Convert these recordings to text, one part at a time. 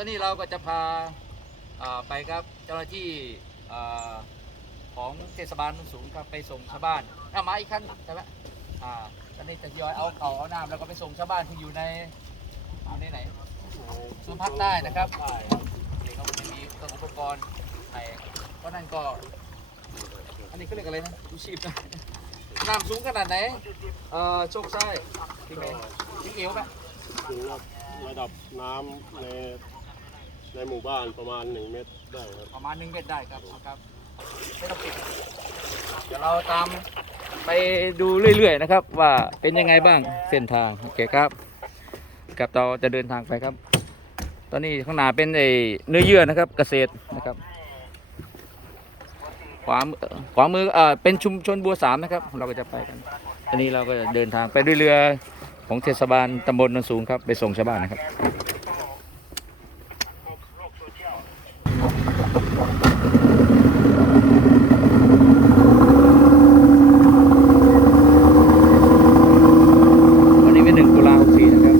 อนนี้เราก็จะพาไปครับเจ้าหน้าที่ของเทศบาลสูงครับไปส่งชาวบ้านเอามาอีกคันใช่ไหมอ่าตอนนี้จะยอยเอาเขาเอาน้ำแล้วก็ไปส่งชาวบ้านที่อยู่ในอยู่ในไหนศูนย์พักใต้นะครับนี่เขาก็จะมีอุปกรณ์ให้เพราะนั่นก็ อันนี้เขาเรียกอะไรนะดูชีพนะน้ำสูงขนาดไหนเอ่อโชคชัยที่ไหนที่เอวปะถึงระดับน้ำใน ในหมู่บ้านประมาณ 1 เมตรได้ครับ ประมาณหนึ่งเมตรได้ครับครับไม่ต้องปิดเดี๋ยวเราตามไปดูเรื่อยๆนะครับ ว่าเป็นยังไงบ้างเส้นทางโอเคครับกับเราจะเดินทางไปครับ ตอนนี้ข้างหน้าเป็นไอ้เนื้อเยื่อนะครับ เกษตรนะครับ ขวามือขวามือเอ่อเป็นชุมชนบัวสามนะครับ เราก็จะไปกันตอนนี้เราก็จะเดินทางไปด้วยเรือของเทศบาลตำบลโนนสูงครับไปส่งชาวบ้านนะครับ วันนี้เป็นหนึ่งตุลาหกสี่นะครับ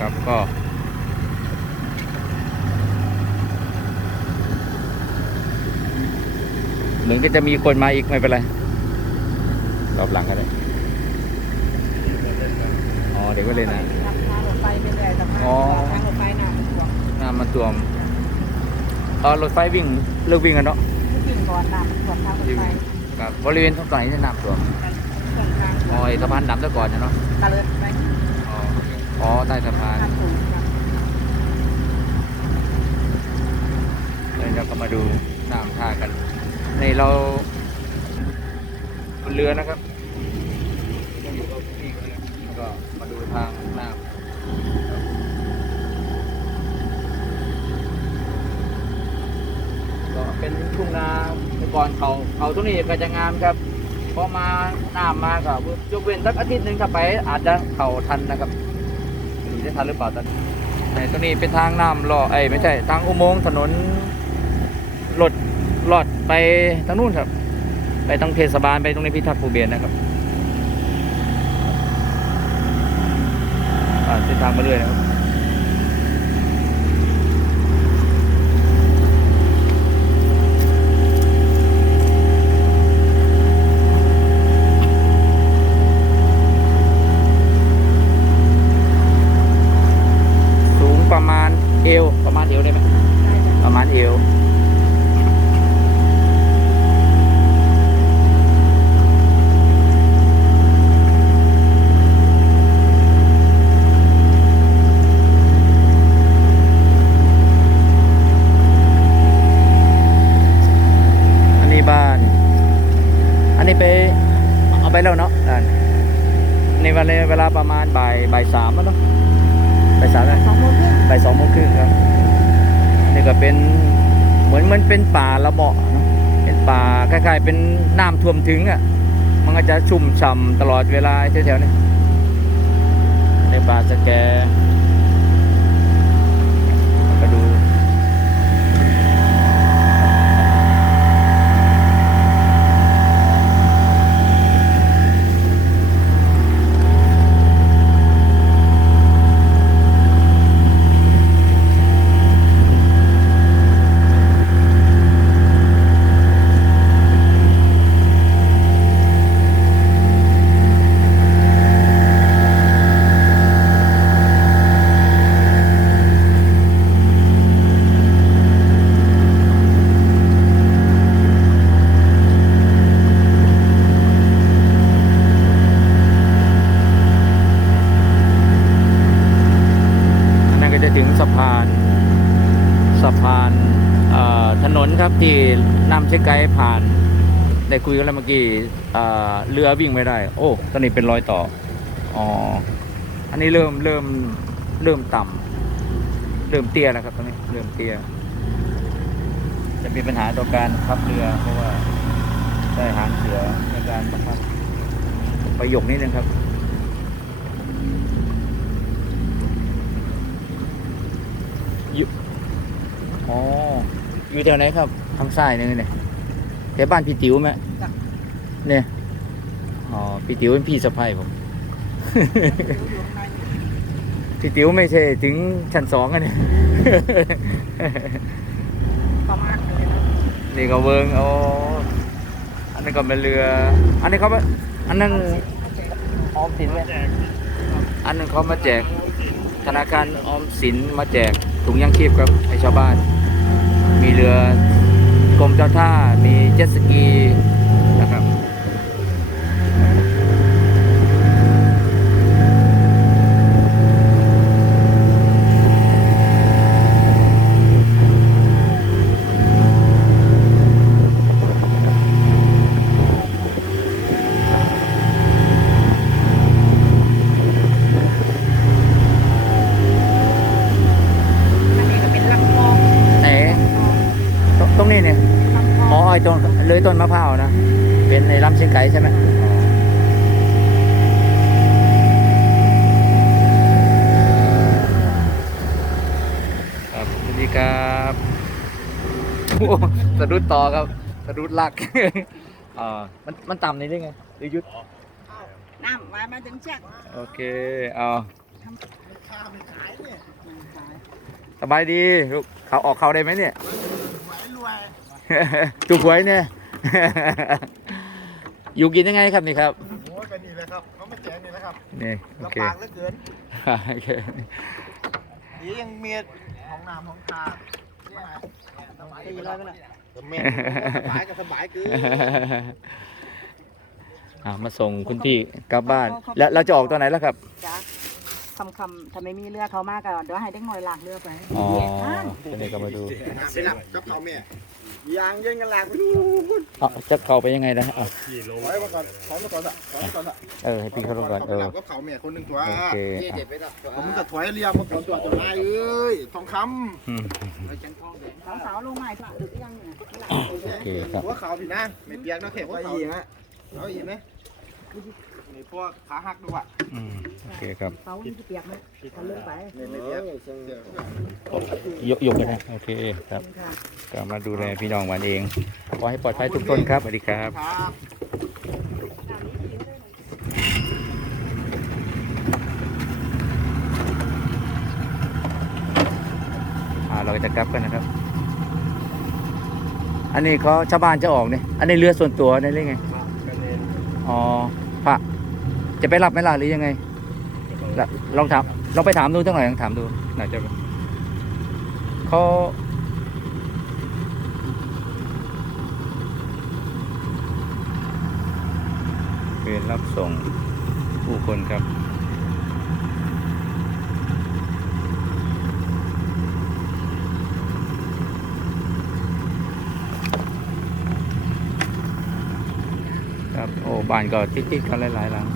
ครับ ก็เหมือนก็จะมีคนมาอีกไม่เป็นไร รอบหลังก็ได้อ๋อเด็กก็เลยนนะทางรถไฟไม่ได้แต่ทางอ๋อทางรถไฟน่ะห่วงน้ำมันตัวมเออรถไฟวิ่งเลิกวิ่งกันเนาะวิ่งก่อนน้ำท่วมทางรถไฟครับบริเวณตรงไหนที่น้ำท่วมช่วงทางอ๋อไอ้สะพานดำซะก่อนนะเนาะตะเลิดไป อ๋ออ๋อใต้สะพานทางสูงครับแล้วเราก็มาดูน้ำท่ากันนี่เราบนเรือนะครับยังอยู่กับพี่คนนึงแล้วก็มาดูทางน้ำก็เป็นทุ่งนาเมื่อก่อนเขาเขาตรงนี้ก็จะงามครับพอมาน้ำมาก็ยกเว้นสักอาทิตย์หนึ่งถ้าไปอาจจะเขาทันนะครับ ได้ทันหรือเปล่าตอนนี้ในตรงนี้เป็นทางน้ำล่อไอ้ไม่ใช่ทางอุโมงค์ถนนหลดหลอดไปทางนู้นครับ ไปทางเทศบาลไปตรงในพิทักษ์ภูเบียนนะครับอ่าเส้นทางมาเรื่อยนะครับสูงประมาณ เอวประมาณเอวได้ไหมประมาณเอวอันนี้บ้านอันนี้ไปเอาไปแล้วเนาะอ่านในวันเวลาประมาณบ่ายบ่ายสามแล้วเนาะ บ่ายสามแล้วสองโมงครึ่งบ่ายสองโมงครึ่งครับนี่ก็เป็นเหมือนมันเป็นป่าละเมาะเนอะเป็นป่าคล้ายๆ เป็นน้ำท่วมถึงอะ มันก็จะชุ่มฉ่ำตลอดเวลาแถวๆนี้ในป่าสแกก็ดูอันนั้นก็จะถึงสะพานานถนนครับที่นำใช้ไกด์ผ่านได้คุยกันแล้วเมื่อกี้เรือวิ่งไม่ได้ โอ้ตอนนี้เป็นรอยต่ออ๋ออันนี้เริ่มเริ่มเริ่มต่ำเริ่มเตี้ยแล้วครับตอนนี้เริ่มเตี้ยจจะมีปัญหาต่อการขับเรือเพราะว่าได้หางเสือในการบังคับประโยคนี้นึงครับ อยู่อ๋อ อยู่แถวไหนครับทางซ้ายนี่เนี่ยแถวบ้านพี่ติ๋วไหมเนี่ยอ๋อพี่ติ๋วเป็นพี่สะใภ้ผมอยู่ข้างในพี่ติ๋วไม่ใช่ถึงชั้นสองกันเนี่ยประมาณเลยนะนี่ก็เวิงโอ้อันนี้ก็เป็นเรือ อันนี้เขามาอันนั้นออมสินไหมอันนั้นเขามาแจกธนาคารออมสินมาแจกถุงยังชีพครับให้ชาวบ้าน มีเรือ กรมเจ้าท่า มีเจ็ตสกีนะครับ อันนี้ก็เป็นลำคลอง ไหนตรงตรงนี้เนี่ย ลำคล อ๋ อ อง ไอ้ ต้นเลยต้นมะพร้าวนะ เป็นในลำเชียงไก่ใช่ไหมครับสวัสดีครับโอ้สะดุดต่อครับ สะดุดลักอ่ามันมันต่ำนี่ได้ไงหรือยุดน้ำมามาถึงเชือกโอเคเอาข้าวไม่ขายเนี่ยขายสบายดีลูกเขาออกเขาได้ไหมเนี่ยรวยรวยจุกหวยเนี่ย อยู่กินยังไงครับนี่ครับโอ้ยก็นี่แหละครับเขามาแจกนี่แหละครับนี่โอเคลำบากเหลือเกินโอเคนี่ยังเมียห้องน้ำห้องทาเนี่ยสบายตีก็ร้อยไปละแม่สบายก็สบายคืออ่ามาส่งคุณพี่กลับบ้าน แล้วเราจะออกตอนไหนแล้วครับจ้ะคำคำๆถ้าไม่มีเรือเขามากก็เดี๋ยวให้เด็กหน่อยลากเรือไปอ๋ออ่าตอนนี้ก็มาดูไปหลับกับเขาแม่ ยางยังกันหลักไปดูอะจะเข้าไปยังไงนะอะขี่ลงถอยมาก่อนถอยมาก่อนอะถอยมาก่อนอะเออให้พี่เขาลงก่อนไปเออหลับกับเขาแม่คนหนึ่งตัวโอเคนี่อะเด็ดไปละผมก็ถอยเรียมมาก่อนตัวตัวนายเอ้ยทองคอืมสาวสาวๆลงใหม่ค่ะดึกยังเนี่ยไม่หลับโอเคครับำหัวขาวพี่นะไม่เปียกนะแค่หัวขาวอีกฮะเอาอีกไหม นี่พวกขาหักด้วยอืมโอเคครับเขาที่เปียกไหมเขาเลื่อนไปไม่ไม่เปียกยกยกกันนะโอเคครับค่ะก็มาดูแลพี่น้องวันเองขอให้ปลอดภัยทุกคนครับสวัสดีครับครับอ่าเราก็จะกลับกันนะครับ อันนี้เขาชาวบ้านจะออกเนี่ย อันนี้เรือส่วนตัวนี่หรือไงกันเอง อ๋อพระจะไปรับไหมล่ะหรือยังไงละลองถามลองไปถามดูตั้งหน่อยลองถามดูน่าจะเขาเป็นรับส่งผู้คนครับ ครับ โอ้บ้านก็ติดๆกันหลายๆหลัง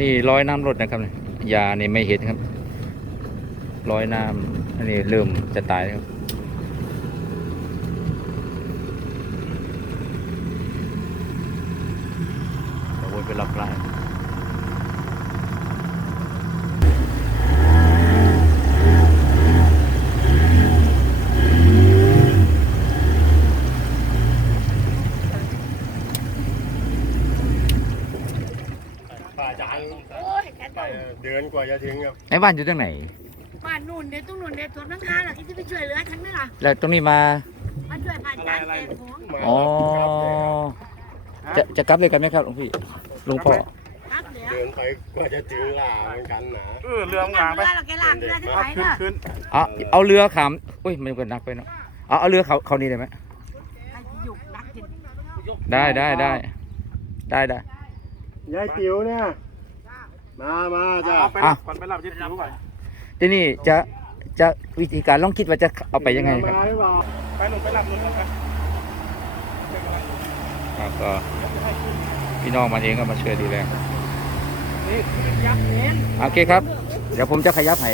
นี่ร้อยน้ำรถนะครับเนี่ยยานี่ไม่เห็นครับ ร้อยน้ำอันนี้เริ่มจะตายครับเอาวไปรับปลาย ป่าจาง โอ้ยแก ไป ต้อง เดือน กว่าจะถึงครับไอ้บ้านอยู่ตรงไหน บ้านนู่นเดี๋ยวตรงนู่นเดี๋ยวตัวนังคาหรอที่จะไปช่วยเหลือฉันไหมล่ะแล้วตรงนี้มา มาช่วยผ่านจานแจกของมาอ๋อจะจะกลับเลยกันไหมครับหลวงพี่หลวงพ่อ ครับเดี๋ยวเดินไปกว่าจะถึงล่าเหมือนกันนะเออเรือนั่งงางไปเรือเราแกลากเรือจะไหนน่ะขึ้นเอาเอาเรือขามอุ้ยมันก็หนักไปเนาะเอาเอาเรือเขาเขานี่ได้ไหมไอ้หยุกนักกินได้ได้ได้ได้ได้ยายติ๋วเนี่ย มามาจ้าเอาไปหลับก่อนไปหลับจะถิวก่อนทีนี่จะจะวิธีการลองคิดว่าจะเอาไปยังไงครับมาให้บอกไปหนุ่มไปหลับหนุ่มกันครับก็พี่น้องมันเองก็มาช่วยดูแลนโอเคครับ เดี๋ยวผมจะขยับให้